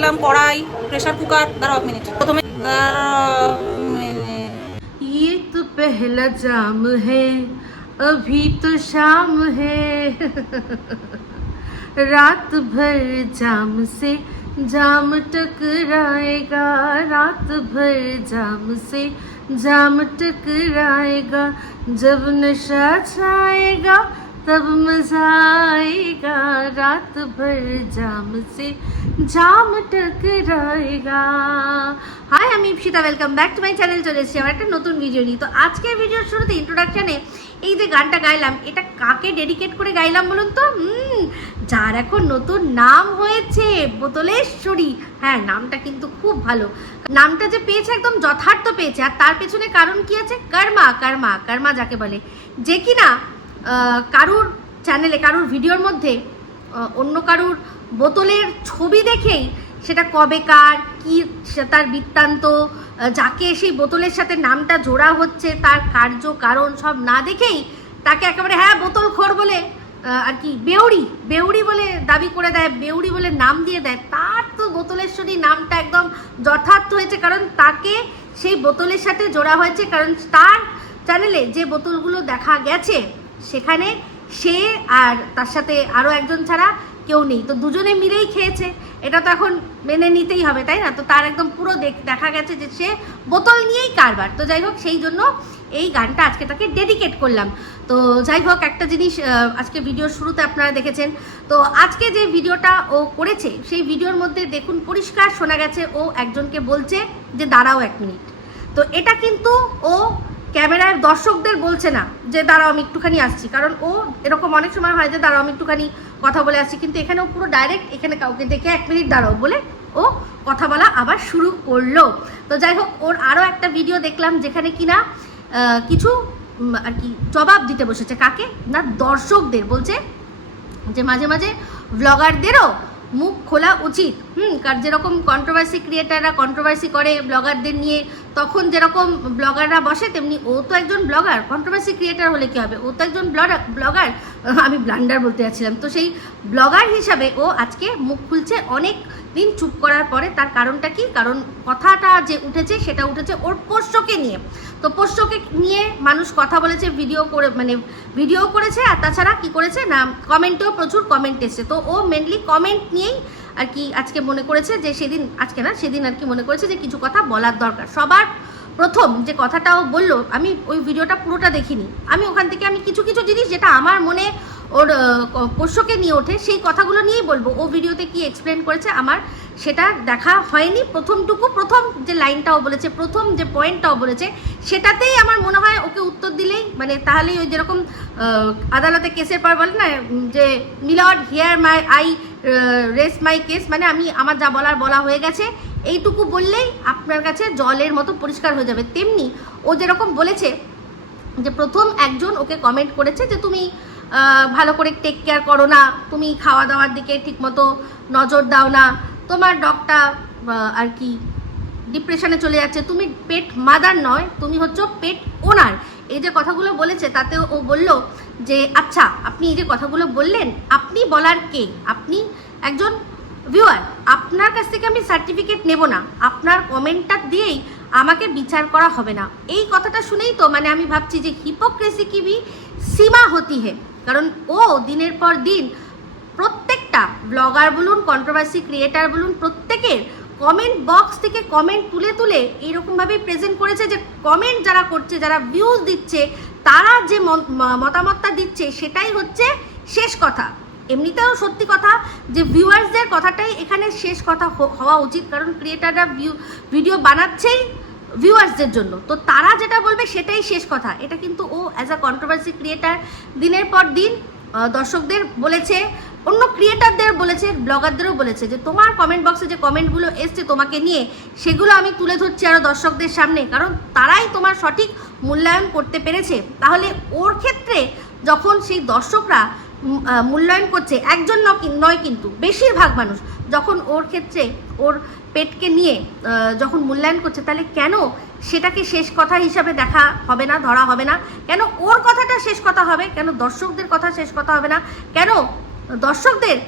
বসলাম, কড়াই, pressure cooker. দাঁড়াও এক মিনিট, প্রথমে ये तो पहला जाम है अभी तो शाम है रात भर जाम से जाम टकराएगा रात भर जाम से जाम टकराएगा जब नशा छाएगा तब मजा आएगा रात भर जाम से जाम टकराएगा। হাই, আমি Ipsita, welcome back to my channel. চলে এসেছি আমার একটা নতুন ভিডিও নিয়ে। তো আজকের ভিডিওর শুরুতে ইন্ট্রোডাকশানে এই যে গানটা গাইলাম, এটা কাকে ডেডিকেট করে গাইলাম বলুন তো? যার এখন নতুন নাম হয়েছে বোতলেশ্বরী। হ্যাঁ, নামটা কিন্তু খুব ভালো। নামটা যে পেয়েছে একদম যথার্থ পেয়েছে। আর তার পেছনে কারণ কি আছে? কর্মা কর্মা কর্মা যাকে বলে, যে কিনা কারুর চ্যানেলে কারুর ভিডিওর মধ্যে অন্য কারুর বোতলের ছবি দেখেই সেটা কবেকার কি তার বৃত্তান্ত, যাকে সেই বোতলের সাথে নামটা জোড়া হচ্ছে তার কার্য কারণ সব না দেখেই তাকে একেবারে হ্যাঁ বোতলখোর বলে আর কি বেউড়ি বলে দাবি করে দেয়, বেউড়ি বলে নাম দিয়ে দেয়। তার তো বোতলেশ্বরী নামটা একদম যথার্থ হয়েছে, কারণ তাকে সেই বোতলের সাথে জোড়া হয়েছে। কারণ তার চ্যানেলে যে বোতলগুলো দেখা গেছে সেখানে সে আর তার সাথে আরও একজন ছাড়া কেউ নেই। তো দুজনে মিলেই খেয়েছে, এটা তো এখন মেনে নিতেই হবে, তাই না? তো তার একদম পুরো দেখা গেছে যে সে বোতল নিয়েই কারবার। তো যাই হোক, সেই জন্য এই গানটা আজকে তাকে ডেডিকেট করলাম। তো যাই হোক, একটা জিনিস আজকে ভিডিওর শুরুতে আপনারা দেখেছেন। তো আজকে যে ভিডিওটা ও করেছে সেই ভিডিওর মধ্যে দেখুন পরিষ্কার শোনা গেছে ও একজনকে বলছে যে দাঁড়াও এক মিনিট। তো এটা কিন্তু ও ক্যামেরার দর্শকদের বলছে না যে দাঁড়াও আমি একটুখানি আসছি, কারণ ও এরকম অনেক সময় হয় যে দাঁড়াও আমি একটুখানি কথা বলে আসছি, কিন্তু এখানেও পুরো ডাইরেক্ট এখানে কাউকে দেখে এক মিনিট দাঁড়াও বলে ও কথা বলা আবার শুরু করলো। তো যাই হোক, ওর আরও একটা ভিডিও দেখলাম যেখানে কিনা কিছু আর কি জবাব দিতে বসেছে। কাকে না? দর্শকদের। বলছে যে মাঝে মাঝে ব্লগারদেরও মুখ খোলা উচিত। কার যেরকম কন্ট্রোভার্সি ক্রিয়েটাররা কন্ট্রোভার্সি করে ব্লগারদের নিয়ে, তখন যেরকম ব্লগাররা বসে তেমনি ও তো একজন ব্লগার। কন্ট্রোভার্সি ক্রিয়েটার হলে কী হবে, ও তো একজন ব্লগার। আমি ব্লান্ডার বলতে যাচ্ছিলাম। তো সেই ব্লগার হিসাবে ও আজকে মুখ খুলছে অনেক দিন চুপ করার পরে। তার কারণটা কি? কারণ কথাটা যে উঠেছে সেটা উঠেছে ওর পোষ্যকে নিয়ে। তো পোষ্যকে নিয়ে মানুষ কথা বলেছে, ভিডিও করে মানে ভিডিও করেছে, আর তাছাড়া কি করেছে না কমেন্টেও প্রচুর কমেন্ট এসেছে। তো ও মেনলি কমেন্ট নিয়েই আর কি আজকে মনে করেছে যে সেদিন আর কি মনে করেছে যে কিছু কথা বলার দরকার। সবার প্রথম যে কথাটা ও বললো, আমি ওই ভিডিওটা পুরোটা দেখিনি, আমি ওখান থেকে আমি কিছু কিছু জিনিস যেটা আমার মনে ওর পোষ্যকে নিয়ে ওঠে সেই কথাগুলো নিয়েই বলবো। ও ভিডিওতে কি এক্সপ্লেন করেছে আমার সেটা দেখা হয়নি। প্রথম যে লাইনটাও বলেছে, প্রথম যে পয়েন্টটাও বলেছে, সেটাতেই আমার মনে হয় ওকে উত্তর দিলেই মানে তাহলেই ওই যেরকম আদালতে কেসের পর বলে না যে milord here my I race my case, মানে আমি আমার যা বলা হয়ে গেছে, এইটুকু বললেই আপনার কাছে জলের মতো পরিষ্কার হয়ে যাবে। তেমনি ও যেরকম বলেছে যে প্রথম একজন ওকে কমেন্ট করেছে যে তুমি ভালো করে টেক কেয়ার করো না, তুমি খাওয়া দাওয়ার দিকে ঠিকমতো নজর দাও না, তোমার ডগটা আর কি ডিপ্রেশনে চলে যাচ্ছে, তুমি পেট মাদার নয়, তুমি হচ্ছে পেট ওনার। এই যে কথাগুলো বলেছে তাতে ও বলল যে আচ্ছা আপনি এই যে কথাগুলো বললেন, আপনি বলার কে? আপনি একজন ভিউয়ার, আপনার কাছ থেকে আমি সার্টিফিকেট নেব না, আপনার কমেন্টটা দিয়েই আমাকে বিচার করা হবে না। এই কথাটা শুনেই তো মানে আমি ভাবছি যে হিপোক্রেসি কি ভি সীমা হতি হে। কারণ ও দিনের পর দিন প্রত্যেকটা ব্লগার বলুন, কন্ট্রোভার্সি ক্রিয়েটার বলুন, প্রত্যেকের কমেন্ট বক্স থেকে কমেন্ট তুলে এইরকমভাবেই প্রেজেন্ট করেছে যে কমেন্ট যারা করছে, যারা ভিউজ দিচ্ছে, তারা যে মতামতটা দিচ্ছে সেটাই হচ্ছে শেষ কথা। এমনিতেও সত্যি কথা যে ভিউয়ার্সদের কথাটাই এখানে শেষ কথা হওয়া উচিত, কারণ ক্রিয়েটাররা ভিডিও বানাচ্ছেই ভিউয়ার্সদের জন্য, তো তারা যেটা বলবে সেটাই শেষ কথা। এটা কিন্তু ও অ্যাজ আ কন্ট্রোভার্সি ক্রিয়েটার দিনের পর দিন দর্শকদের বলেছে, অন্য ক্রিয়েটারদের বলেছে, ব্লগারদেরও বলেছে যে তোমার কমেন্ট বক্সে যে কমেন্টগুলো এসছে তোমাকে নিয়ে, সেগুলো আমি তুলে ধরছি আরও দর্শকদের সামনে, কারণ তারাই তোমার সঠিক মূল্যায়ন করতে পেরেছে। তাহলে ওর ক্ষেত্রে যখন সেই দর্শকরা মূল্যায়ন করছে, একজন নয় কিন্তু বেশিরভাগ মানুষ যখন ওর ক্ষেত্রে ওর পেটকে নিয়ে যখন মূল্যায়ন করছে, তাহলে কেন সেটাকে শেষ কথা হিসাবে দেখা হবে না, ধরা হবে না? কেন ওর কথাটা শেষ কথা হবে? কেন দর্শকদের কথা শেষ কথা হবে না? কেন দর্শকদের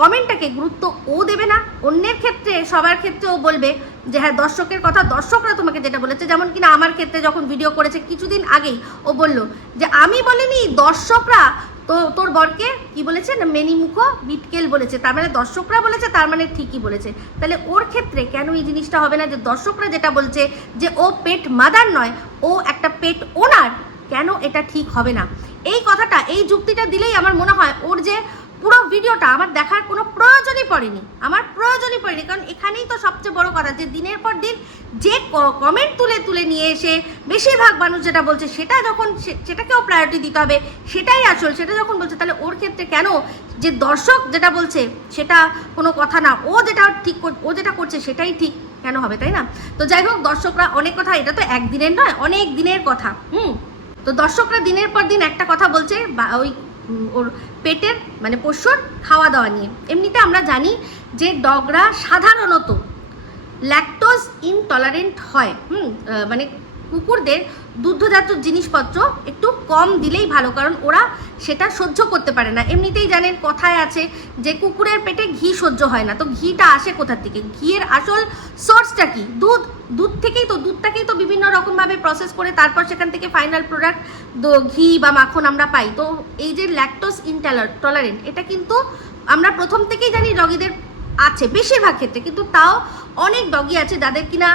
কমেন্টটাকে গুরুত্ব ও দেবে না, অন্যের ক্ষেত্রে সবার ক্ষেত্রে ও বলবে যে হ্যাঁ দর্শকের কথা, দর্শকরা তোমাকে যেটা বলেছে। যেমন কিনা আমার ক্ষেত্রে যখন ভিডিও করেছে কিছুদিন আগেই ও বলল যে আমি বলিনি, দর্শকরা তো তোর বরকে কি বলেছে না মেনিমুখো বিটকেল বলেছে, তার মানে দর্শকরা বলেছে, তার মানে ঠিকই বলেছে। তাহলে ওর ক্ষেত্রে কেন এই জিনিসটা হবে না যে দর্শকরা যেটা বলছে যে ও পেট মাদার নয়, ও একটা পেট ওনার, কেন এটা ঠিক হবে না? এই কথাটা, এই যুক্তিটা দিলেই আমার মনে হয় ওর যে পুরো ভিডিওটা আমার দেখার কোনো প্রয়োজনই পড়েনি, কারণ এখানেই তো সবচেয়ে বড় কথা যে দিনের পর দিন যে কমেন্ট তুলে নিয়ে এসে বেশিরভাগ মানুষ যেটা বলছে সেটা যখন সেটাকেও প্রায়োরিটি দিতে হবে, সেটাই আসল, সেটা যখন বলছে তাহলে ওর ক্ষেত্রে কেন যে দর্শক যেটা বলছে সেটা কোনো কথা না, ও যেটা করছে সেটাই ঠিক কেন হবে, তাই না? তো যাই হোক, দর্শকরা অনেক কথা, এটা তো একদিনের নয়, অনেক দিনের কথা। তো দর্শকরা দিনের পর দিন একটা কথা বলছে ওই ওর পেটের মানে পোষ্যর খাওয়া দাওয়া নিয়ে। এমনিতে আমরা জানি যে ডগরা সাধারণত ল্যাকটোজ ইনটলারেন্ট হয়, মানে কুকুরদের দুগ্ধজাত জিনিসপত্র একটু কম দিলেই ভালো, কারণ ওরা সেটা সহ্য করতে পারে না। এমনিতেই জানেন কথায় আছে যে কুকুরের পেটে ঘি সহ্য হয় না, তো ঘিটা আসে কোথা থেকে? ঘিয়ের আসল সোর্সটা কি? দুধটাকেই তো বিভিন্ন রকমভাবে প্রসেস করে তারপর সেখান থেকে ফাইনাল প্রোডাক্ট ঘি বা মাখন আমরা পাই। তো এই যে ল্যাকটোজ ইনটলারেন্ট, এটা কিন্তু আমরা প্রথম থেকেই জানি ডগিদের আছে বেশিরভাগ ক্ষেত্রে, কিন্তু তাও অনেক ডগি আছে যাদের কিনা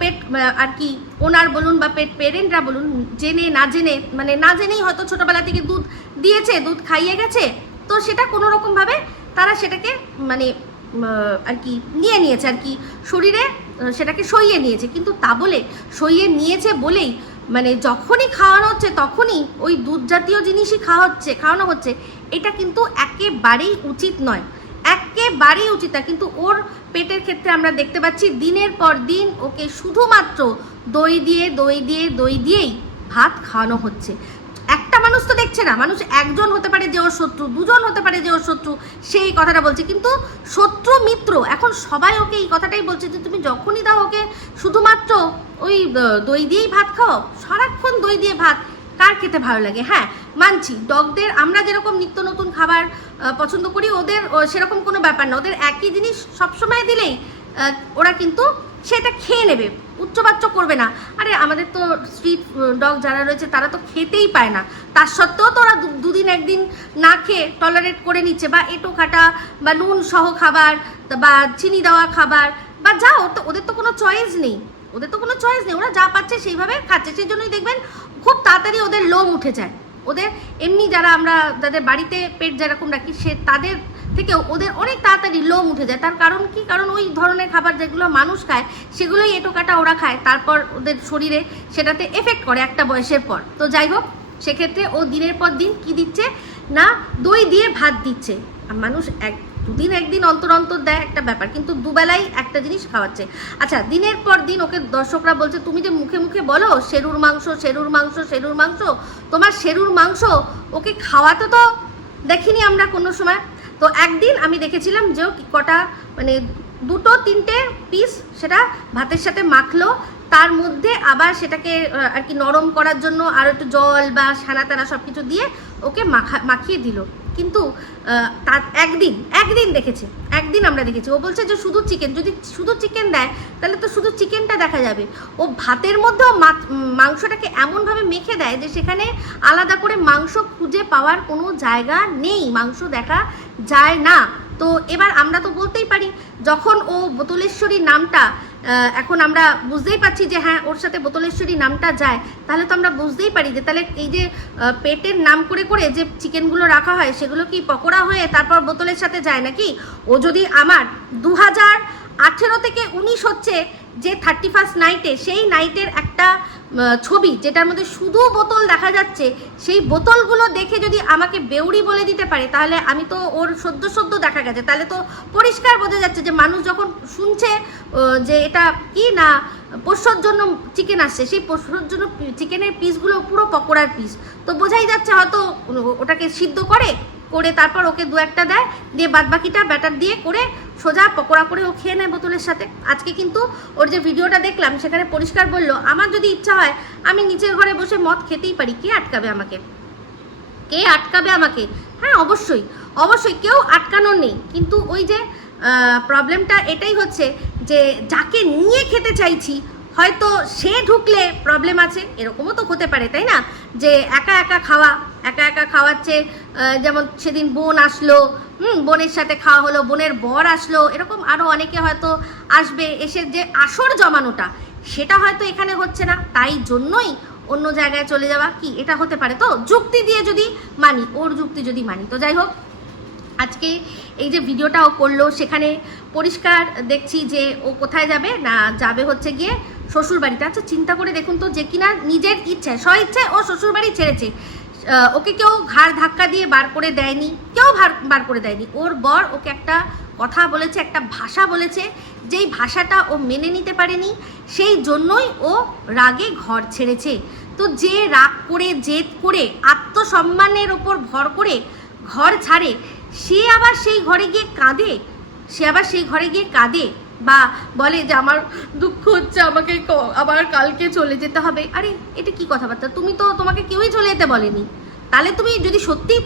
পেট আর কি ওনার বলুন বা পেট পেরেন্টরা বলুন, জেনে না জেনে, মানে না জেনেই হয়তো ছোটোবেলা থেকে দুধ দিয়েছে, দুধ খাইয়ে গেছে, তো সেটা কোনো রকমভাবে তারা সেটাকে মানে আর কি নিয়েছে আর কি, শরীরে সেটাকে সইয়ে নিয়েছে। কিন্তু তা বলে সইয়ে নিয়েছে বলেই মানে যখনই খাওয়ানো হচ্ছে তখনই ওই দুধ জাতীয় জিনিসই খাওয়ানো হচ্ছে, এটা কিন্তু একেবারেই উচিত নয়, একেবারেই উচিত না। কিন্তু ওর পেটের ক্ষেত্রে আমরা দেখতে পাচ্ছি দিনের পর দিন ওকে শুধুমাত্র দই দিয়েই ভাত খাওয়ানো হচ্ছে। একটা মানুষ তো দেখছে না, মানুষ একজন হতে পারে যে ওর শত্রু, দুজন হতে পারে যে ওর শত্রু, সেই কথাটা বলছে, কিন্তু শত্রু মিত্র এখন সবাই ওকে এই কথাটাই বলছে যে তুমি যখনই দাও ওকে শুধুমাত্র ওই দই দিয়েই ভাত খাও, সারাক্ষণ দই দিয়ে ভাত কার খেতে ভালো লাগে? হ্যাঁ মানছি, ডগদের আমরা যেরকম নিত্য নতুন খাবার পছন্দ করি, ওদের সেরকম কোনো ব্যাপার না, ওদের একই জিনিস সবসময় দিলেই ওরা কিন্তু সেটা খেয়ে নেবে, উচ্চবাচ্য করবে না। আরে আমাদের তো স্ট্রিট ডগ যারা রয়েছে তারা তো খেতেই পায় না, তার সত্ত্বেও তো ওরা দুদিন একদিন না খেয়ে টলারেট করে নিচ্ছে, বা এঁটো কাটা বা নুন সহ খাবার বা চিনি দেওয়া খাবার বা যা, ওদের তো কোনো চয়েস নেই, ওরা যা পাচ্ছে সেইভাবে খাচ্ছে। সেই জন্যই দেখবেন খুব তাড়াতাড়ি ওদের লোম উঠে যায়। ওদের এমনি যাদের বাড়িতে পেট যেরকম রাখি তাদের থেকেও ওদের অনেক তাড়াতাড়ি লোম উঠে যায়। তার কারণ কি? কারণ ওই ধরনের খাবার যেগুলো মানুষ খায় সেগুলোই এঁটো কাটা ওরা খায়, তারপর ওদের শরীরে সেটাতে এফেক্ট করে একটা বয়সের পর। তো যাই হোক, সেক্ষেত্রে ও দিনের পর দিন কি দিচ্ছে না, দই দিয়ে ভাত দিচ্ছে। মানুষ দুদিন একদিন অন্তর দেয় একটা ব্যাপার, কিন্তু দুবেলাই একটা জিনিস খাওয়াচ্ছে। আচ্ছা, দিনের পর দিন ওকে দর্শকরা বলছে তুমি যে মুখে বলো শেরুর মাংস, তোমার শেরুর মাংস ওকে খাওয়াতে তো দেখিনি আমরা কোনো সময়। তো একদিন আমি দেখেছিলাম যে কটা মানে 2-3টে পিস সেটা ভাতের সাথে মাখলো, তার মধ্যে আবার সেটাকে আর কি নরম করার জন্য আর একটু জল বা ছানা সব কিছু দিয়ে ওকে মাখিয়ে দিল। কিন্তু তার একদিন আমরা দেখেছি ও বলছে যে শুধু চিকেন, যদি শুধু চিকেন দেয় তাহলে তো শুধু চিকেনটা দেখা যাবে। ও ভাতের মধ্যেও মাংসটাকে এমনভাবে মেখে দেয় যে সেখানে আলাদা করে মাংস খুঁজে পাওয়ার কোনো জায়গা নেই, মাংস দেখা যায় না। তো এবার আমরা তো বলতেই পারি, যখন ও বোতলেশ্বরী নামটা এখন আমরা বুঝতেই পারছি যে হ্যাঁ ওর সাথে বোতলেশ্বরী নামটা যায়, তাহলে তো আমরা বুঝতেই পারি যে তাহলে এই যে পেটের নাম করে যে চিকেনগুলো রাখা হয় সেগুলো কি পকোড়া হয়ে তারপর বোতলের সাথে যায় নাকি? ও যদি আমার 2018 থেকে 19 হচ্ছে যে 31st নাইটে, সেই নাইটের একটা ছবি যেটার মধ্যে শুধু বোতল দেখা যাচ্ছে, সেই বোতলগুলো দেখে যদি আমাকে বেউড়ি বলে দিতে পারে, তাহলে আমি তো ওর সদ্য দেখা গেছে, তাহলে তো পরিষ্কার বোঝা যাচ্ছে যে মানুষ যখন শুনছে যে এটা কি না পোষ্যর জন্য চিকেন আসছে, সেই পোষ্যর জন্য চিকেনের পিসগুলো পুরো পকোড়ার পিস, তো বোঝাই যাচ্ছে হয়তো ওটাকে সিদ্ধ করে তারপর ওকে 2-1টা দেয়, দিয়ে বাদবাকিটা ব্যাটার দিয়ে করে সোজা পকোড়া করে ও খেয়ে নেয় বোতলের সাথে। আজকে কিন্তু ওর যে ভিডিওটা দেখলাম সেখানে পরিষ্কার বললো আমার যদি ইচ্ছা হয় আমি নিচের ঘরে বসে মদ খেতেই পারি, কে আটকাবে আমাকে? হ্যাঁ অবশ্যই অবশ্যই কেউ আটকানোর নেই, কিন্তু ওই যে প্রবলেমটা এটাই হচ্ছে যে যাকে নিয়ে খেতে চাইছি হয়তো সে ঢুকলে প্রবলেম আছে, এরকমও তো হতে পারে, তাই না? যে একা একা খাওয়াচ্ছে, যেমন সেদিন বোন আসলো, বোনের সাথে খাওয়া হলো, বোনের বর আসলো, এরকম আরও অনেকে হয়তো আসবে, এসে যে আসর জমানোটা সেটা হয়তো এখানে হচ্ছে না, তাই জন্যই অন্য জায়গায় চলে যাওয়া, কি এটা হতে পারে? তো যুক্তি দিয়ে যদি মানি, ওর যুক্তি যদি মানি, তো যাই হোক আজকে এই যে ভিডিওটা ও করলো সেখানে পরিষ্কার দেখছি যে ও কোথায় যাবে না, যাবে হচ্ছে গিয়ে শ্বশুর বাড়িতে। আচ্ছা চিন্তা করে দেখুন তো, যে কিনা নিজের ইচ্ছায় স্বইচ্ছায় ও শ্বশুর বাড়ি ছেড়েছে, ওকে কেউ ঘাড় ধাক্কা দিয়ে বার করে দেয়নি, কেউ বার করে দেয়নি। ওর বর ওকে একটা কথা বলেছে, একটা ভাষা বলেছে, যেই ভাষাটা ও মেনে নিতে পারেনি, সেই জন্যই ও রাগে ঘর ছেড়েছে। তো যে রাগ করে জেদ করে আত্মসম্মানের ওপর ভর করে ঘর ছাড়ে, সে আবার সেই ঘরে গিয়ে কাঁদে, বা বলে যে আমার দুঃখ হচ্ছে, আমাকে আবার কালকে চলে যেতে হবে। আরে এটা কি কথাবার্তা? তোমাকে কেউই চলে যেতে বলেনি। তাহলে তুমি যদি সত্যিই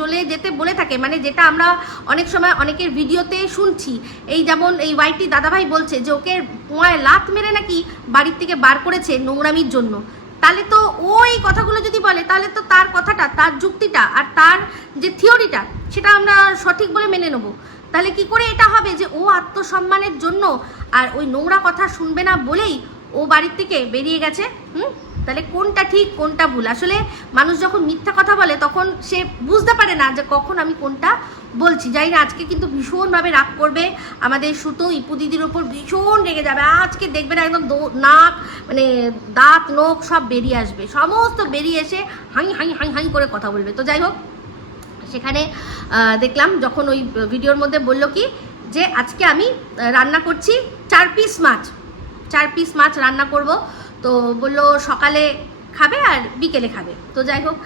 চলে যেতে বলে থাকে, মানে যেটা আমরা অনেক সময় অনেকের ভিডিওতে শুনছি, এই যেমন এই ওয়াইটি দাদাভাই বলছে যে ওকে পোঁয়ায় লাত মেরে নাকি বাড়ির থেকে বার করেছে নোংরামির জন্য, তাহলে তো ওই কথাগুলো যদি বলে, তাহলে তো তার কথাটা, তার যুক্তিটা আর তার যে থিওরিটা সেটা আমরা সঠিক বলে মেনে নেব। তাহলে কি করে এটা হবে যে ও আত্মসম্মানের জন্য আর ওই নোংরা কথা শুনবে না বলেই ও বাড়ির থেকে বেরিয়ে গেছে? তাহলে কোনটা ঠিক কোনটা ভুল? আসলে মানুষ যখন মিথ্যা কথা বলে তখন সে বুঝতে পারে না যে কখন আমি কোনটা বলছি। জানি না, আজকে কিন্তু ভীষণভাবে রাগ করবে আমাদের সুতো, ইপু দিদির ওপর ভীষণ রেগে যাবে। আজকে দেখবে না একদম নাক, মানে দাঁত নোখ সব বেরিয়ে আসবে, সমস্ত বেরিয়ে এসে হাই করে কথা বলবে। তো যাই হোক, সেখানে দেখলাম যখন ওই ভিডিওর মধ্যে বললো কি যে আজকে আমি রান্না করছি 4 পিস মাছ রান্না করব। তো বললো সকালে খাবে আর বিকেলে খাবে। তো যাই হোক,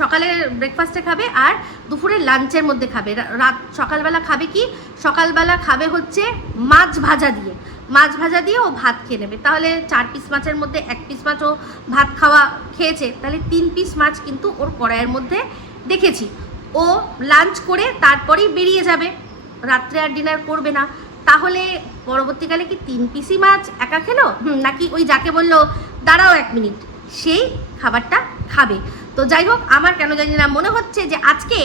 সকালে ব্রেকফাস্টে খাবে আর দুপুরে লাঞ্চের মধ্যে খাবে। সকালবেলা খাবে কি? সকালবেলা খাবে হচ্ছে মাছ ভাজা দিয়ে ও ভাত খেয়ে নেবে। তাহলে 4 পিস মাছের মধ্যে 1 পিস মাছ ও ভাত খেয়েছে, তাহলে 3 পিস মাছ কিন্তু ওর কড়াইয়ের মধ্যে দেখেছি। ও লাঞ্চ করে তারপরেই বেরিয়ে যাবে, রাত্রে আর ডিনার করবে না। তাহলে পরবর্তীকালে কি 3 পিসই মাছ একা খেলো, নাকি ওই যাকে বললো দাঁড়াও 1 মিনিট সেই খাবারটা খাবে? তো যাই হোক, আমার কেন জানি না মনে হচ্ছে যে আজকে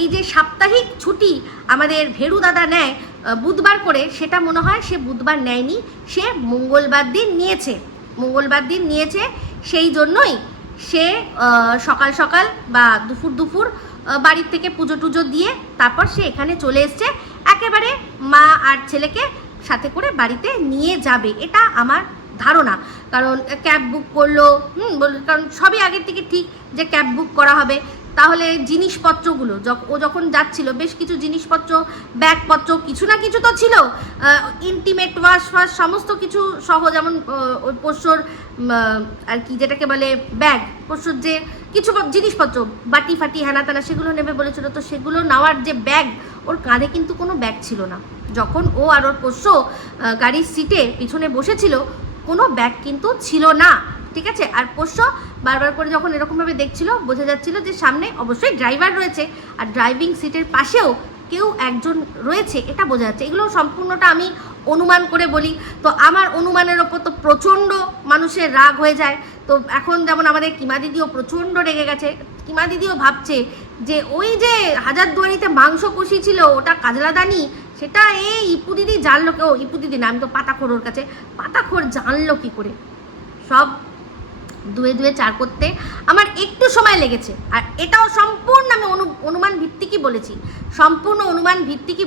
এই যে সাপ্তাহিক ছুটি আমাদের ভেরু দাদা নেয় বুধবার করে, সেটা মনে হয় সে বুধবার নেয়নি, সে মঙ্গলবার দিন নিয়েছে। সেই জন্যই সে সকাল সকাল বা দুপুর বাড়ির থেকে পুজো টুজো দিয়ে তারপর সে এখানে চলে এসছে, একেবারে মা আর ছেলেকে সাথে করে বাড়িতে নিয়ে যাবে, এটা আমার ধারণা। কারণ ক্যাব বুক করলো, কারণ সবই আগের থেকে ঠিক যে ক্যাব বুক করা হবে। তাহলে জিনিসপত্রগুলো ও যখন যাচ্ছিল, বেশ কিছু জিনিসপত্র, ব্যাগপত্র কিছু না কিছু তো ছিল, ইন্টিমেট ওয়াশ সমস্ত কিছু সহ, যেমন ওই পোষ্যর আর কি যেটাকে বলে ব্যাগ, পোষ্যর যে কিছু জিনিসপত্র, বাটি ফাটি হ্যানা ত্যানা, সেগুলো নেবে বলেছিল। তো সেগুলো নেওয়ার যে ব্যাগ, ওর কাঁধে কিন্তু কোনো ব্যাগ ছিল না। যখন ও আর ওর পোষ্য গাড়ির সিটে পিছনে বসেছিল, কোনো ব্যাগ কিন্তু ছিল না, ঠিক আছে? আর পোষ্য বারবার করে যখন এরকমভাবে দেখছিল, বোঝা যাচ্ছিল যে সামনে অবশ্যই ড্রাইভার রয়েছে আর ড্রাইভিং সিটের পাশেও কেউ একজন রয়েছে, এটা বোঝা যাচ্ছে। এগুলো সম্পূর্ণটা আমি অনুমান করে বলি। তো আমার অনুমানের ওপর তো প্রচণ্ড মানুষের রাগ হয়ে যায়। তো এখন যেমন আমাদের কিমা দিদিও প্রচণ্ড রেগে গেছে। কিমা দিদিও ভাবছে যে ওই যে হাজারদুয়ারিতে মাংস কষিয়েছিল, ওটা কাজলাদানি, সেটা এই ইপু দিদি জানলো, কেউ ইপু দিদি না, আমি তো পাতাখোর, ওর কাছে পাতাখোর, জানলো কি করে? সব দুয়ে চার করতে আমার একটু সময় লেগেছে। আর এটাও সম্পূর্ণ আমি অনুমান ভিত্তিকই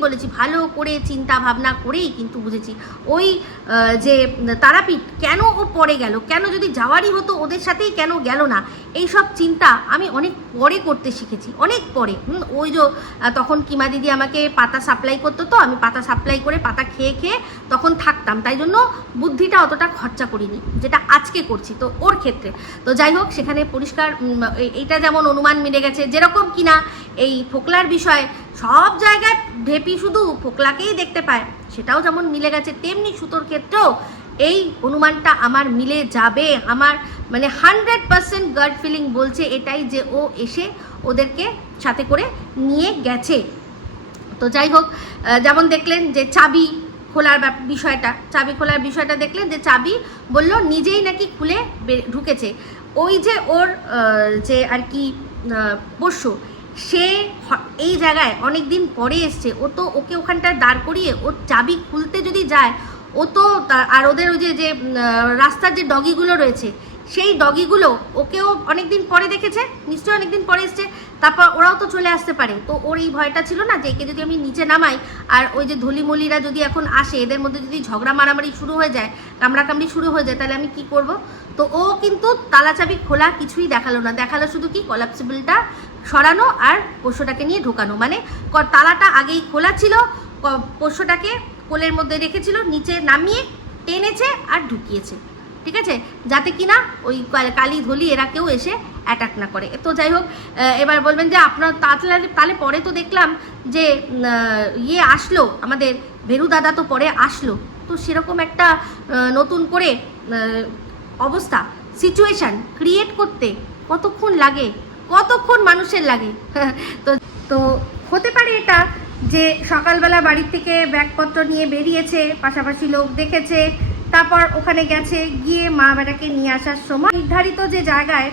বলেছি, ভালো করে চিন্তা ভাবনা করেই কিন্তু বুঝেছি। ওই যে তারাপীঠ কেন ও পরে গেল, কেন যদি যাওয়ারই হতো ওদের সাথেই কেন গেল না, এই সব চিন্তা আমি অনেক পরে করতে শিখেছি, অনেক পরে। ওই যে তখন কিমা দিদি আমাকে পাতা সাপ্লাই করতো, তো আমি পাতা সাপ্লাই করে পাতা খেয়ে তখন থাকতাম, তাই জন্য বুদ্ধিটা অতটা খরচা করিনি যেটা আজকে করছি তো ওর ক্ষেত্রে। তো যাই হোক, সেখানে পরিষ্কার এইটা যেমন অনুমান মিলে গেছে, যেরকম কিনা এই ফোকলার বিষয়ে সব জায়গায় ঢেপি শুধু ফোকলাকেই দেখতে পায়, সেটাও যেমন মিলে গেছে, তেমনি সুতোর ক্ষেত্রেও এই অনুমানটা আমার মিলে যাবে। আমার মানে 100% গাট ফিলিং বলছে এটাই, যে ও এসে ওদেরকে সাথে করে নিয়ে গেছে। তো যাই হোক, যেমন দেখলেন যে চাবি খোলার বিষয়টা দেখলেন যে চাবি বলল নিজেই নাকি খুলে ঢুকেছে। ওই যে ওর যে আর কি পোষ্য, সে এই জায়গায় অনেক দিন পরে এসছে, ও তো ওকে ওখানটায় দাঁড় করিয়ে ওর চাবি খুলতে যদি যায়, ও তো আর ওদের ওই যে রাস্তার যে ডগিগুলো রয়েছে সেই ডগিগুলো ওকেও অনেকদিন পরে দেখেছে, নিশ্চয়ই অনেকদিন পরে এসছে, তারপর ওরাও তো চলে আসতে পারে। তো ওর এই ভয়টা ছিল না যে একে যদি আমি নিচে নামাই আর ওই যে ধলিমলিরা যদি এখন আসে, এদের মধ্যে যদি ঝগড়া মারামারি শুরু হয়ে যায়, কামড়াকামড়ি শুরু হয়ে যায়, তাহলে আমি কি করব। তো ও কিন্তু তালা চাবি খোলা কিছুই দেখালো না, দেখালো শুধু কি কলাপসিবলটা সরানো আর পোষ্যটাকে নিয়ে ঢোকানো। মানে তালাটা আগেই খোলা ছিল, পোষ্যটাকে কোলের মধ্যে রেখেছিল, নিচে নামিয়ে টেনেছে আর ঢুকিয়েছে, ঠিক আছে, যাতে কিনা ওই কালি ধলি এরা কেউ এসে অ্যাটাক না করে। তো যাই হোক, এবার বলবেন যে আপনার তাহলে পরে তো দেখলাম যে আসলো আমাদের ভেরু দাদা, তো পরে আসলো, তো সেরকম একটা নতুন করে অবস্থা সিচুয়েশান ক্রিয়েট করতে কতক্ষণ লাগে, কতক্ষণ মানুষের লাগে। তো হতে পারে এটা যে সকালবেলা বাড়ির থেকে ব্যাগপত্র নিয়ে বেরিয়েছে, পাশাপাশি লোক দেখেছে, তারপর ওখানে গেছে, গিয়ে মা বেটাকে নিয়ে আসার সময় নির্ধারিত যে জায়গায়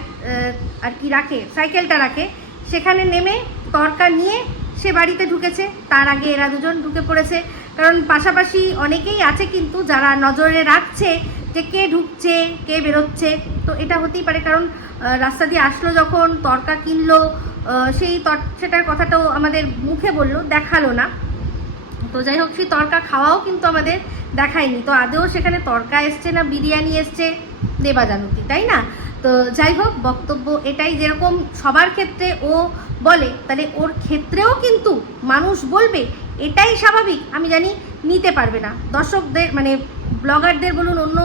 আর কি রাখে, সাইকেলটা রাখে, সেখানে নেমে তরকা নিয়ে সে বাড়িতে ঢুকেছে। তার আগে এরা দুজন ঢুকে পড়েছে, কারণ পাশাপাশি অনেকেই আছে কিন্তু যারা নজরে রাখছে যে কে ঢুকছে কে বেরোচ্ছে। তো এটা হতেই পারে, কারণ রাস্তা দিয়ে আসলো যখন, তরকা কিনলো, সেটার কথাটাও আমাদের মুখে বললো, দেখালো না। তো যাই হোক, সেই তরকা খাওয়াও কিন্তু আমাদের দেখায়নি। তো আদেও সেখানে তরকা এসছে না বিরিয়ানি এসছে, দেবাজানতি, তাই না? তো যাই হোক, বক্তব্য এটাই, যেরকম সবার ক্ষেত্রে ও বলে, তাহলে ওর ক্ষেত্রেও কিন্তু মানুষ বলবে, এটাই স্বাভাবিক। আমি জানি নিতে পারবে না, দর্শকদের মানে ব্লগারদের বলুন, অন্য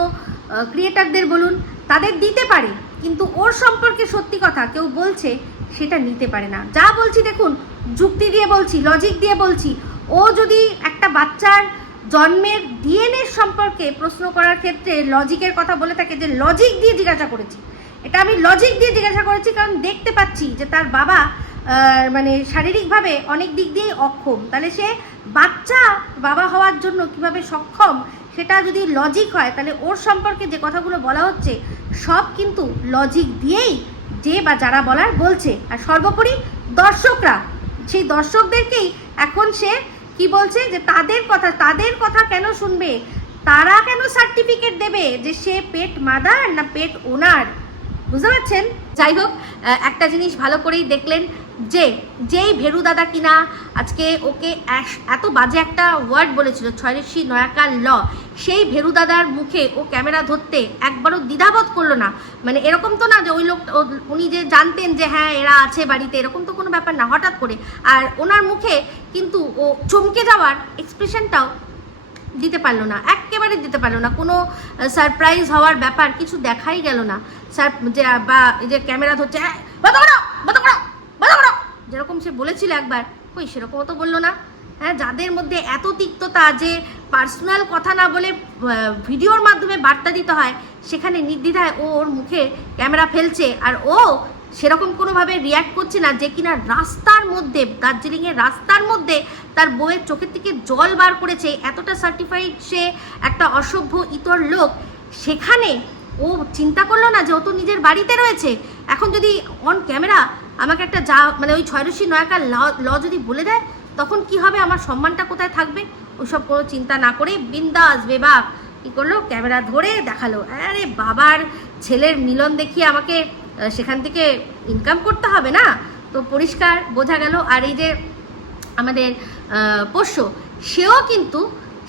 ক্রিয়েটারদের বলুন, তাদের দিতে পারে, কিন্তু ওর সম্পর্কে সত্যি কথা কেউ বলছে সেটা নিতে পারে না। যা বলছি দেখুন, যুক্তি দিয়ে বলছি, লজিক দিয়ে বলছি। ও যদি একটা বাচ্চার জন্মের ডিএনএ সম্পর্কে প্রশ্ন করার ক্ষেত্রে লজিকের কথা বলে থাকে, যে লজিক দিয়ে জিজ্ঞাসা করেছি, এটা আমি লজিক দিয়ে জিজ্ঞাসা করেছি, কারণ দেখতে পাচ্ছি যে তার বাবা মানে শারীরিকভাবে অনেক দিক দিয়েই অক্ষম, তাহলে সে বাচ্চা বাবা হওয়ার জন্য কিভাবে সক্ষম, সেটা যদি লজিক হয়, তাহলে ওর সম্পর্কে যে কথাগুলো বলা হচ্ছে সব কিন্তু লজিক দিয়েই যে বা যারা বলার বলছে। আর সর্বোপরি দর্শকরা, সেই দর্শকদেরকেই এখন সে কি বলছে, যে তাদের কথা কেন শুনবে, তারা কেন সার্টিফিকেট দেবে যে সে পেট মাদার না পেট ওনার, বুঝতে পারছেন? যাই হোক, একটা জিনিস ভালো করেই দেখলেন যে যেই ভেরু দাদা কিনা আজকে ওকে এত বাজে একটা ওয়ার্ড বলেছিল, 86 নয়াকার ল, সেই ভেরু দাদার মুখে ও ক্যামেরা ধরতে একবারও দ্বিধাবোধ করলো না। মানে এরকম তো না যে ওই লোক, উনি যে জানতেন যে হ্যাঁ এরা আছে বাড়িতে, এরকম তো কোনো ব্যাপার না, হঠাৎ করে। আর ওনার মুখে কিন্তু ও চমকে যাওয়ার এক্সপ্রেশনটাও দিতে পারলো না, একেবারে দিতে পারলো না, কোনো সারপ্রাইজ হওয়ার ব্যাপার কিছু দেখাই গেল না। বা এই যে ক্যামেরা ধরছে, হ্যাঁ যেরকম সে বলেছিল একবার, কই সেরকমও তো বললো না। হ্যাঁ, যাদের মধ্যে এত তিক্ততা যে পার্সোনাল কথা না বলে ভিডিওর মাধ্যমে বার্তা দিতে হয়, সেখানে নির্দ্বিধায় ওর মুখে ক্যামেরা ফেলছে, আর ও সেরকম কোনোভাবে রিয়্যাক্ট করছে না, যে কিনা রাস্তার মধ্যে, দার্জিলিংয়ের রাস্তার মধ্যে তার বউয়ের চোখের থেকে জল বার করেছে, এতটা সার্টিফাইড সে একটা অসভ্য ইতর লোক, সেখানে ও চিন্তা করলো না যে ও তো নিজের বাড়িতে রয়েছে। এখন যদি অন ক্যামেরা আমাকে একটা মানে ওই 86 নয়াকার ল যদি বলে দেয়, তখন কি হবে, আমার সম্মানটা কোথায় থাকবে? ওসব কোনো চিন্তা না করে বিন্দাস বেবাক কী করলো, ক্যামেরা ধরে দেখালো। আরে বাবার ছেলের মিলন দেখিয়ে আমাকে সেখান থেকে ইনকাম করতে হবে না? তো পরিষ্কার বোঝা গেল। আর এই যে আমাদের পোষ্য,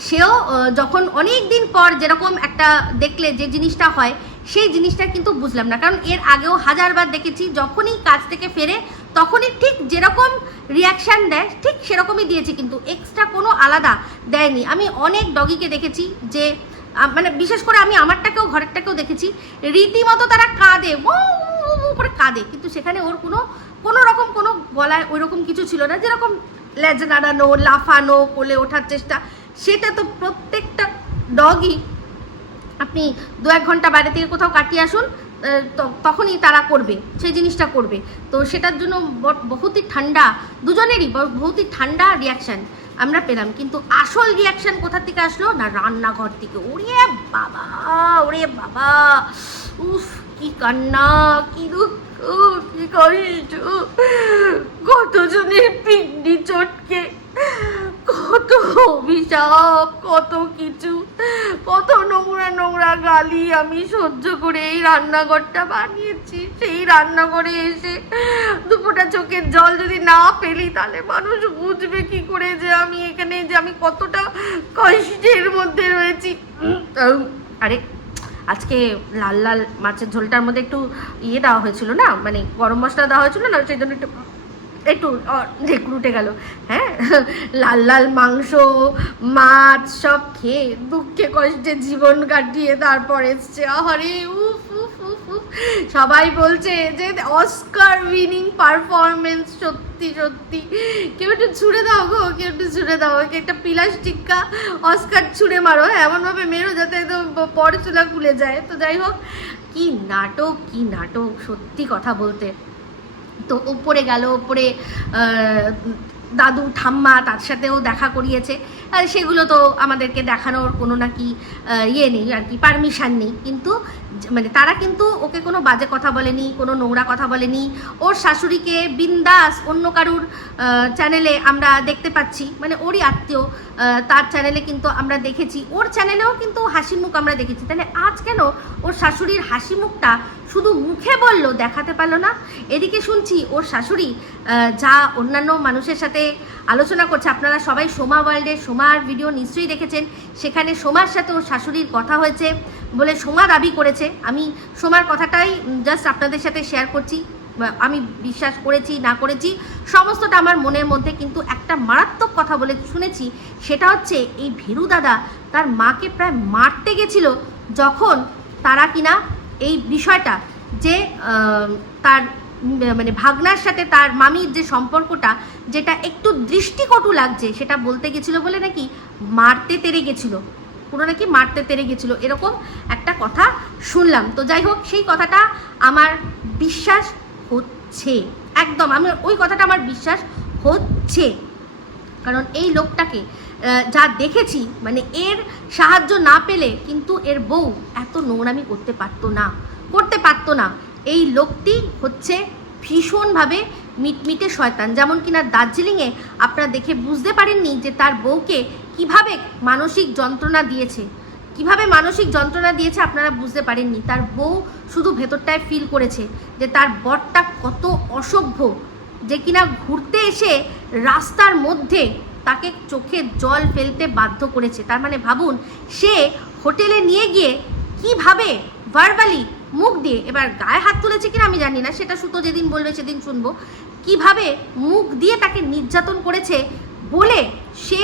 সেও যখন অনেক দিন পর যেরকম একটা দেখলে যে জিনিসটা হয়, সেই জিনিসটা কিন্তু বুঝলাম না, কারণ এর আগেও হাজারবার দেখেছি, যখনই কাজ থেকে ফেরে তখনই ঠিক যেরকম রিয়াকশান দেয় ঠিক সেরকমই দিয়েছে, কিন্তু এক্সট্রা কোনো আলাদা দেয়নি। আমি অনেক ডগিকে দেখেছি যে মানে বিশেষ করে আমি আমারটাকেও ঘরেরটাকেও দেখেছি, রীতিমতো তারা কাঁদে, করে কাঁদে, কিন্তু সেখানে ওর কোনো রকম কোনো গলায় ওই রকম কিছু ছিল না, যেরকম লেজ নাড়ানো, লাফানো, কোলে ওঠার চেষ্টা, সেটা তো প্রত্যেকটা ডগই, আপনি 2-1 ঘন্টা বাইরে থেকে কোথাও কাটিয়ে আসুন, তখনই তারা করবে, সেই জিনিসটা করবে। তো সেটার জন্য বহুতই ঠান্ডা, দুজনেরই বহুতই ঠান্ডা রিয়াকশান আমরা পেলাম। কিন্তু আসল রিয়াকশান কোথা থেকে আসলো না, রান্নাঘর থেকে। ওরে বাবা, ওরে বাবা, উফ কি কান্না, কি দুঃখ, কি কষ্ট, কতজনের পিন্ডি চটকে, কত অভিশাপ, কত কিছু, কত নোংরা নোংরা গালি আমি সহ্য করে এই রান্নাঘরটা বানিয়েছি। সেই রান্নাঘরে এসে দুপোটা চোখের জল যদি না পেলি তাহলে মানুষ বুঝবে কি করে যে আমি এখানে, যে আমি কতটা কষ্টের মধ্যে রয়েছি। আরে আজকে লাল লাল মাছের ঝোলটার মধ্যে একটু ইয়ে দেওয়া হয়েছিল না, মানে গরম মশলা দেওয়া হয়েছিল না, সেই জন্য একটু ঢেকুরুটে গেল। হ্যাঁ, লাল লাল মাংস মাছ সব খেয়ে দুঃখে কষ্টে জীবন কাটিয়ে তারপর এসছে। আরে উফ উফ উফ উফ, সবাই বলছে যে অস্কার উইনিং পারফরমেন্স, সত্যি সত্যি। কেউ একটু ছুঁড়ে দাও গো, কেউ একটু ছুঁড়ে দাও, একটা প্লাস্টিকা অস্কার ছুঁড়ে মারো, এমনভাবে মেরো যাতে একদম পরচুলা খুলে যায়। তো যাই হোক, কি নাটক, কি নাটক সত্যি কথা বলতে। তো ওপরে গেল, ওপরে দাদু ঠাম্মা তার সাথেও দেখা করিয়েছে। আর সেগুলো তো আমাদেরকে দেখানোর কোনো নাকি ইয়ে নেই আর কি, পারমিশন নেই। কিন্তু মানে তারা কিন্তু ওকে কোনো বাজে কথা বলেনি, কোনো নোংরা কথা বলেনি। ওর শাশুড়িকে বিন্দাস অন্য কারুর চ্যানেলে আমরা দেখতে পাচ্ছি, মানে ওরই আত্মীয়, তার চ্যানেলে কিন্তু আমরা দেখেছি, ওর চ্যানেলেও কিন্তু হাসি মুখ আমরা দেখেছি। তাহলে আজ কেন ওর শাশুড়ির হাসি মুখটা শুধু মুখে বললো, দেখাতে পারলো না? এদিকে শুনছি ওর শাশুড়ি যা অন্যান্য মানুষের সাথে আলোচনা করছে, আপনারা সবাই সোমা ওয়ার্ল্ডের সোমার ভিডিও নিশ্চয়ই দেখেছেন, সেখানে সোমার সাথে ওর শাশুড়ির কথা হয়েছে বলে সোমা দাবি করেছে। আমি সোমার কথাটাই জাস্ট আপনাদের সাথে শেয়ার করছি। আমি বিশ্বাস করেছি না করেছি সমস্তটা আমার মনের মধ্যে, কিন্তু একটা মারাত্মক কথা বলে শুনেছি, সেটা হচ্ছে এই ভেরু দাদা তার মাকে প্রায় মারতে গেছিল যখন তারা কিনা এই বিষয়টা যে তার মানে ভাগনার সাথে তার মামির যে সম্পর্কটা, যেটা একটু দৃষ্টিকটু লাগছে, সেটা বলতে গেছিল বলে নাকি মারতে তেড়ে গেছিল, পুরো নাকি মারতে তেড়ে গেছিল, এরকম একটা কথা শুনলাম। তো যাই হোক, সেই কথাটা আমার বিশ্বাস হচ্ছে, একদম আমি ওই কথাটা আমার বিশ্বাস হচ্ছে। কারণ এই লোকটাকে যা দেখেছি, মানে এর সাহায্য না পেলে কিন্তু এর বউ এত নোংরামি করতে পারতো না। এই লোকটি হচ্ছে ভীষণভাবে মিটমিটে শয়তান। যেমন কিনা দার্জিলিংয়ে আপনারা দেখে বুঝতে পারেননি যে তার বউকে কিভাবে মানসিক যন্ত্রণা দিয়েছে, আপনারা বুঝতে পারেননি। তার বউ শুধু ভেতরটায় ফিল করেছে যে তার বরটা কত অসভ্য, যে কিনা ঘুরতে এসে রাস্তার মধ্যে তাকে চোখে জল ফেলতে বাধ্য করেছে। তার মানে ভাবুন, সে হোটেলে নিয়ে গিয়ে কিভাবে ভার্বালি মুখ দিয়ে, এবার গায়ে হাত তুলেছে কিনা আমি জানি না, সেটা সুতো যেদিন বলবে সেদিন শুনবো, কিভাবে মুখ দিয়ে তাকে নির্যাতন করেছে বলে সে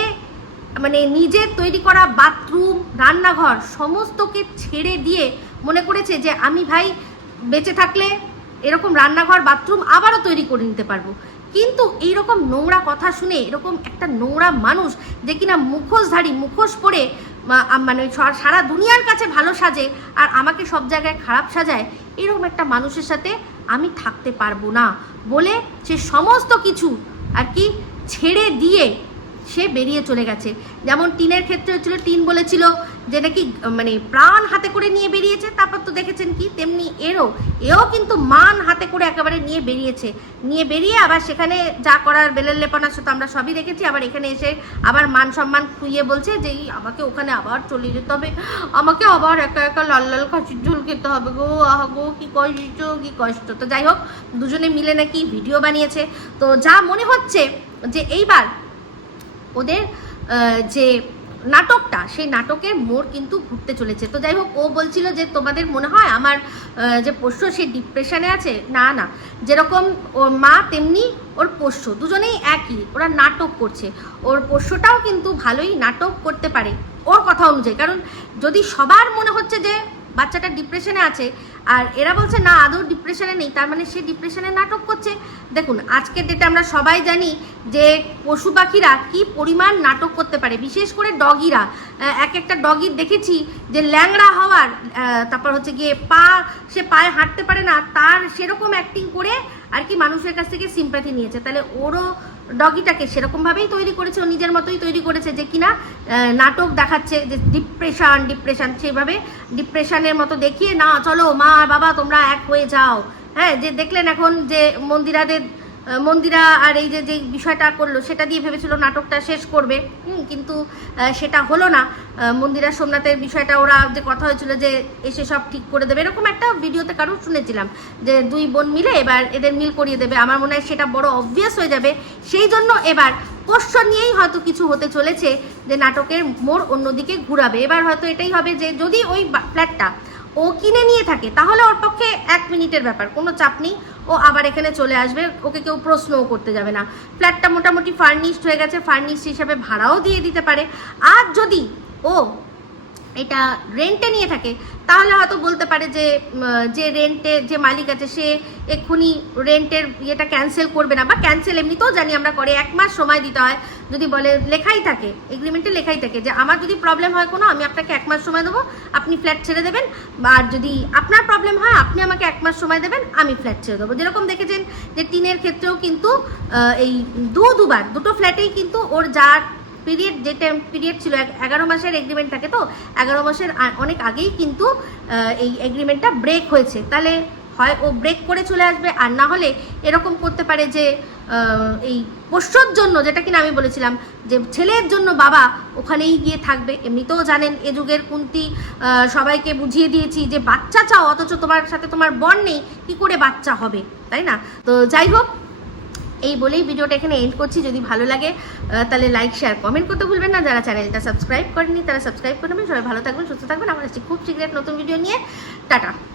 মানে নিজের তৈরি করা বাথরুম রান্নাঘর সমস্তকে ছেড়ে দিয়ে মনে করেছে যে আমি ভাই বেঁচে থাকলে এরকম রান্নাঘর বাথরুম আবারও তৈরি করে নিতে পারবো। কিন্তু এইরকম নোংরা কথা শুনে, এরকম একটা নোংরা মানুষ যে কিনা মুখোশধারী, মুখোশ পরে মানে সারা দুনিয়ার কাছে ভালো সাজে আর আমাকে সব জায়গায় খারাপ সাজায়, এরকম একটা মানুষের সাথে আমি থাকতে পারবো না বলে সে সমস্ত কিছু আর কি ছেড়ে দিয়ে সে বেরিয়ে চলে গেছে। যেমন টিনের ক্ষেত্রে হচ্ছিল, টিন বলেছিল যে নাকি মানে প্রাণ হাতে করে নিয়ে বেরিয়েছে, তারপর তো দেখেছেন কি, তেমনি এও কিন্তু মান হাতে করে একেবারে নিয়ে বেরিয়ে আবার সেখানে যা করার বেলের লেপনা সেটা আমরা সবই দেখেছি। আবার এখানে এসে আবার মান সম্মান খুইয়ে বলছে যে আমাকে ওখানে আবার চলে যেতে হবে, আমাকে আবার একা একা লাল লাল খাসির ঝোল খেতে হবে গো, আহা গো কি কষ্ট। তো যাই হোক, দুজনে মিলে নাকি ভিডিও বানিয়েছে। তো যা মনে হচ্ছে যে এইবার ওদের যে নাটকটা, সেই নাটকের মোড় কিন্তু ঘুরতে চলেছে। তো যাই হোক, ও বলছিল যে তোমাদের মনে হয় আমার যে পোষ্য সে ডিপ্রেশনে আছে, না, যেরকম ওর মা তেমনি ওর পোষ্য, দুজনেই একই, ওরা নাটক করছে। ওর পোষ্যটাও কিন্তু ভালোই নাটক করতে পারে ওর কথা অনুযায়ী, কারণ যদি সবার মনে হচ্ছে যে বাচ্চাটা ডিপ্রেশনে আছে আর এরা বলছে না আদৌ ডিপ্রেশনে নেই, তার মানে সে ডিপ্রেশনে নাটক করছে। দেখুন, আজকের ডেটে আমরা সবাই জানি যে পশু পাখিরা কি পরিমাণ নাটক করতে পারে, বিশেষ করে ডগিরা। এক একটা ডগির দেখেছি যে ল্যাংড়া হওয়ার, তারপর হচ্ছে গিয়ে সে পায়ে হাঁটতে পারে না, তার সেরকম অ্যাক্টিং করে আর কি মানুষের কাছ থেকে সিম্প্যাথি নিয়েছে। তাহলে ওরও ডগিটাকে সেরকমভাবেই তৈরি করেছে, ও নিজের মতোই তৈরি করেছে, যে কিনা নাটক দেখাচ্ছে যে ডিপ্রেশন, সেইভাবে ডিপ্রেশনের মতো দেখিয়ে না চলো মা বাবা তোমরা এক হয়ে যাও। হ্যাঁ, যে দেখলেন এখন যে মন্দিরা আর এই যে বিষয়টা করলো সেটা দিয়ে ভেবেছিল নাটকটা শেষ করবে, কিন্তু সেটা হলো না। মন্দিরা সোমনাথের বিষয়টা ওরা যে কথা হয়েছিল যে এসে সব ঠিক করে দেবে, এরকম একটা ভিডিওতে কারো শুনেছিলাম যে দুই বোন মিলে এবার এদের মিল করিয়ে দেবে। আমার মনে হয় সেটা বড় অবভিয়াস হয়ে যাবে, সেই জন্য এবার পোষ্য নিয়েই হয়তো কিছু হতে চলেছে, যে নাটকের মোড় অন্যদিকে ঘুরাবে। এবার হয়তো এটাই হবে যে যদি ওই ফ্ল্যাটটা ও কিনে নিয়ে থাকে তাহলে ওর পক্ষে 1 মিনিটের ব্যাপার, কোনো চাপ নেই, ও আবার এখানে চলে আসবে, ওকে কেউ প্রশ্নও করতে যাবে না। ফ্ল্যাটটা মোটামুটি ফার্নিশড হয়ে গেছে, ফার্নিশড হিসাবে ভাড়াও দিয়ে দিতে পারে। আর যদি ও এটা রেন্টে নিয়ে থাকে তাহলে হয়তো বলতে পারে যে রেন্টের যে মালিক আছে সে এক্ষুনি রেন্টের ইয়েটা ক্যান্সেল করবে না, বা ক্যান্সেল এমনিতেও জানি আমরা করে 1 মাস সময় দিতে হয়। যদি বলে লেখাই থাকে, এগ্রিমেন্টে লেখাই থাকে যে আমার যদি প্রবলেম হয় কোনো, আমি আপনাকে 1 মাস সময় দেবো, আপনি ফ্ল্যাট ছেড়ে দেবেন, আর যদি আপনার প্রবলেম হয় আপনি আমাকে 1 মাস সময় দেবেন, আমি ফ্ল্যাট ছেড়ে দেবো। যেরকম দেখেছেন যে টিনের ক্ষেত্রেও কিন্তু এই দুবার দুটো ফ্ল্যাটেই কিন্তু ওর যার পিরিয়ড, যেটা পিরিয়ড ছিল 11 মাসের এগ্রিমেন্ট থাকে, তো 11 মাসের অনেক আগেই কিন্তু এই এগ্রিমেন্টটা ব্রেক হয়েছে। তাহলে হয় ও ব্রেক করে চলে আসবে, আর না হলে এরকম করতে পারে যে এই পোষ্যর জন্য, যেটা কিনা আমি বলেছিলাম যে ছেলের জন্য বাবা ওখানেই গিয়ে থাকবে। এমনিতেও জানেন এ যুগের কুন্তি, সবাইকে বুঝিয়ে দিয়েছি যে বাচ্চা চাও অথচ তোমার সাথে তোমার বর নেই, কি করে বাচ্চা হবে, তাই না? তো যাই হোক, এই বলেই ভিডিওটা এখানে এন্ড করছি। যদি ভালো লাগে তাহলে লাইক শেয়ার কমেন্ট করতে ভুলবেন না। যারা চ্যানেলটা সাবস্ক্রাইব করেননি তারা সাবস্ক্রাইব করে নেবেন। সবাই ভালো থাকবেন, সুস্থ থাকবেন। আমরা আসছি খুব শীঘ্রই নতুন ভিডিও নিয়ে। টাটা।